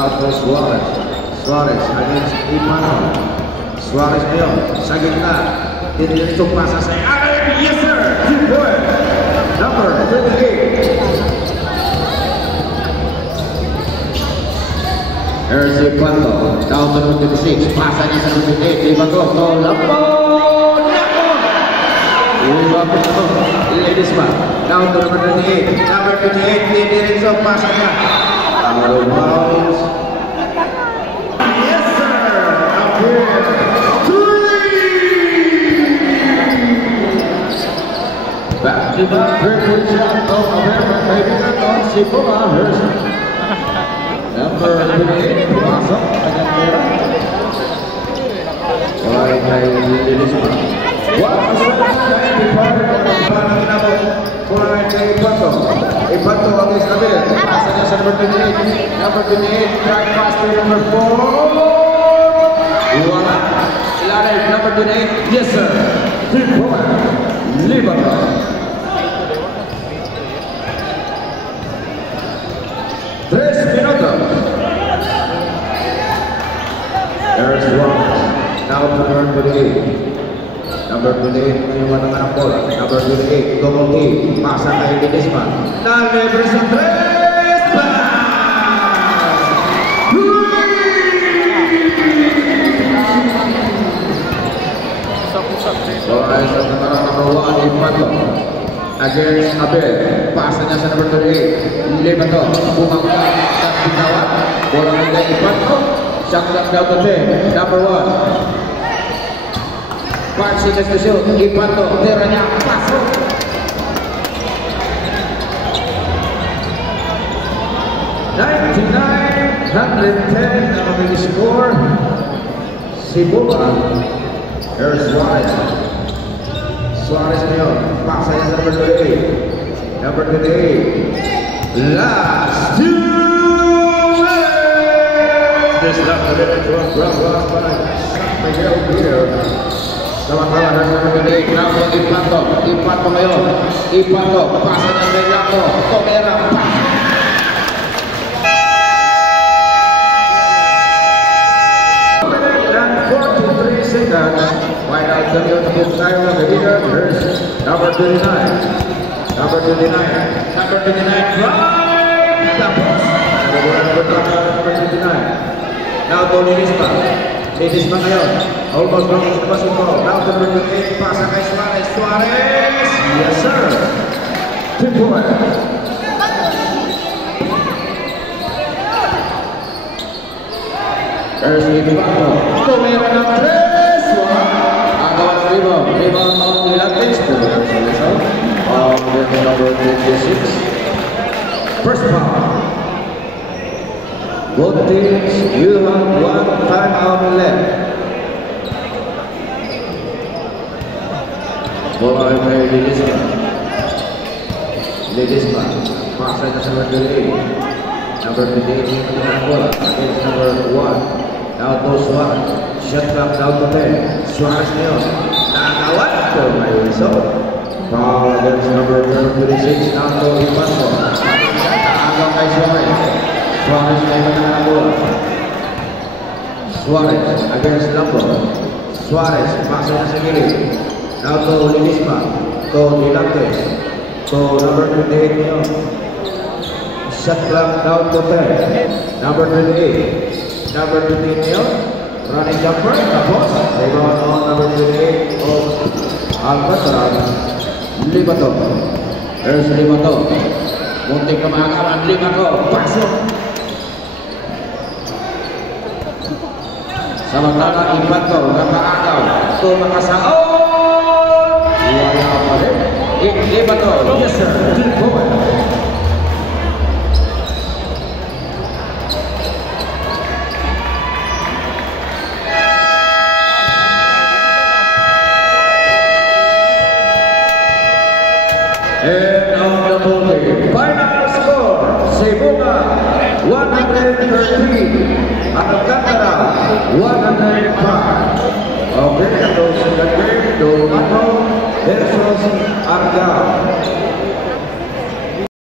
Now for Suarez. Suarez against Ipano. Suarez ngayon sa gitna. Dito pasa sa Aaron. Yes sir! 2 point. Number 38. There's Ipano. Down to number 26. Pasa niya sa number 8. Ipano. Lambo! Ladies man. Down to number 28. Number 28. Diretso pasa niya. Out of bounds. Yes sir! Up here. 3! Back to the perfect shot of America. Maybe not on Sipoma Hurst. Number 28. Pumasok. Agad pera. Why kay Ladies man. What was that? Ipato against Abel. Pasa niya sa number 28. Number 28. Try pass to number 4. Wala. Ilalim. Number 28. Yes sir. 3 point. Libanon. Tres minutos. There's one. Now to number 28. Number 28, mayroon naman ang bola. Number 28, double team. Pasa kay Ledesma. Nalibre sa tres! So, ay sa number 1, Ipato. Against Abel. Pasa niya sa number 28. Libato. Bumangka. At binawa. Bola kay Ipato. Shot clock down to 10. Number 1. Parsi ke shoot, Ipato, tiranya masuk. $99-110 ang mga score. Sipoma. There's Suarez. Suarez ngayon. Pasa niya sa number 28. Number 28. Last 2 minutes. This last minute to a Miguel Peter. Sama-sama dari number 28, Rafa Ipato. Ipato ngayon. Ipato, pasa niya sa Ipato. Tomera, pas. Dan 43 seconds. Wide out the field to Tyler the leader. Here's number 29. Number 29. Number 29, right. Tapos. Number 29. Now to Ledesma. Ledesma ngayon. Almost wrong sa pasok. Now to number 8. Pasa kay Suarez. Suarez. Yes sir. 2 point. There's Ipato. Tumira ng 3. Agawan ng rebound. Rebound ng Nilates. Number 26. First foul. Both teams, you have 1 timeout left. Bola kay Ledesma. Ledesma. Pasa niya sa number 28. Number 28 yung bola. Against number 1. Now to Suarez. Shot clock down to 10. Suarez ngayon. Nakawat ko may result. Foul against number 26. Now to Ipato. Nakagaw kay Suarez. Suarez ngayon ang bola. Suarez against number. Suarez. Pasa niya sa gilid. Now to Ledesma, to Nilates, to number 28 ngayon. Shot clock down to 10. Number 28. Number 28 ngayon. Running jumper. Tapos, rebound on number 28 of Alcatraz. Libato. There's Libato. Muntik na makakaman. Libato. Pasok. Samantala, Ipato. Nakaagaw. Ito makasao. Libato, yes sir, 2 point. And on the voting, final score, Sipoma 113, Alcantara 105. Okay, those in the game, Domato versus Argao.